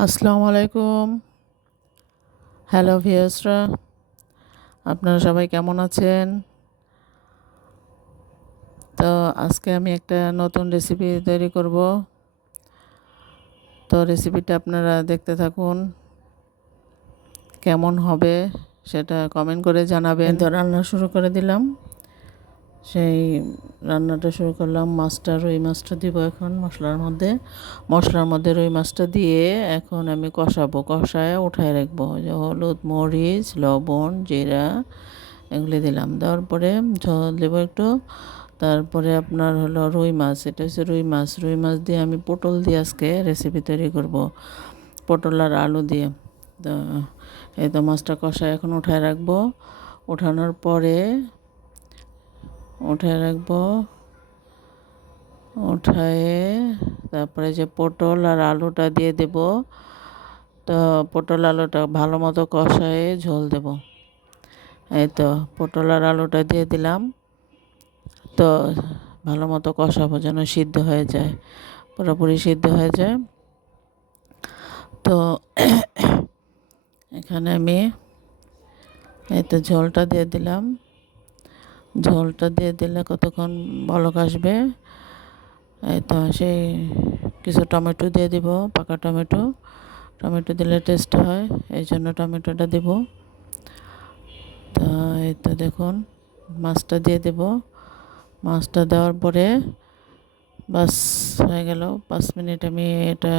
আসসালামু আলাইকুম। হ্যালো ভিউয়ার্সরা, আপনারা সবাই কেমন আছেন? তো আজকে আমি একটা নতুন রেসিপি তৈরি করব। তো রেসিপিটা আপনারা দেখতে থাকুন, কেমন হবে সেটা কমেন্ট করে জানাবেন। তো রান্না শুরু করে দিলাম। সেই রান্নাটা শুরু করলাম। রুই মাছটা দিব এখন মশলার মধ্যে রুই মাছটা দিয়ে এখন আমি কষায় উঠায় রাখবো। যে হলুদ, মরিচ, লবণ, জিরা এগুলি দিলাম। দেওয়ার পরে ঝোল দেবো একটু। তারপরে আপনার হলো রুই মাছ, এটা হচ্ছে রুই মাছ দিয়ে আমি পটল দিয়ে আজকে রেসিপি তৈরি করব, পটল আর আলু দিয়ে। তো এই তো মাছটা কষায় এখন উঠায় রাখবো। উঠানোর পরে উঠায়ে তারপরে যে পটল আর আলুটা দিয়ে দেব। তো পটল আলুটা ভালো মতো কষায়ে ঝোল দেব। এই তো পটল আর আলুটা দিয়ে দিলাম। তো ভালো মতো কষাবো যেন সিদ্ধ হয়ে যায়, পুরোপুরি সিদ্ধ হয়ে যায়। তো এখানে আমি এই তো ঝোলটা দিয়ে দিলাম। ঝোলটা দিয়ে দিলে কতক্ষণ বলক আসবে। এই তো সেই কিছু টমেটো দিয়ে দিব, পাকা টমেটো দিলে টেস্ট হয়, এই জন্য টমেটোটা দেব। তো এই তো দেখুন মাছটা দিয়ে দেব। মাছটা দেওয়ার পরে বাস হয়ে গেল। 5 মিনিট আমি এটা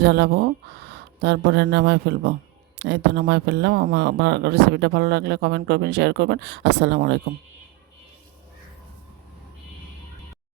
জ্বালাবো, তারপরে নামায় ফেলবো। এই তো নামায় ফেললাম। আমার রেসিপিটা ভালো লাগলে কমেন্ট করবেন, শেয়ার করবেন। আসসালামু আলাইকুম।